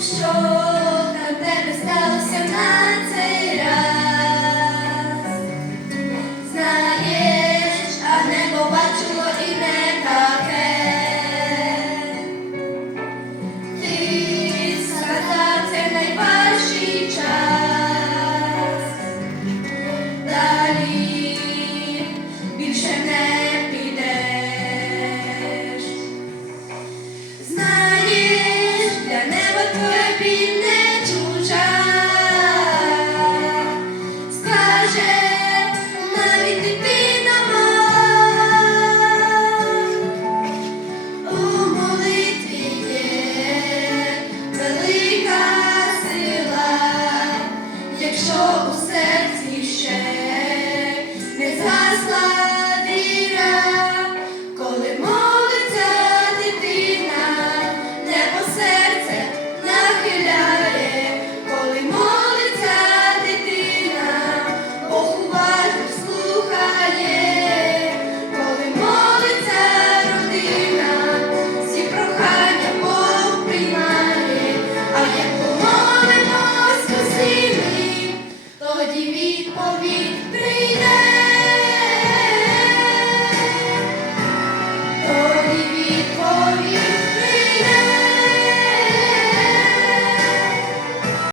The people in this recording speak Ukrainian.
що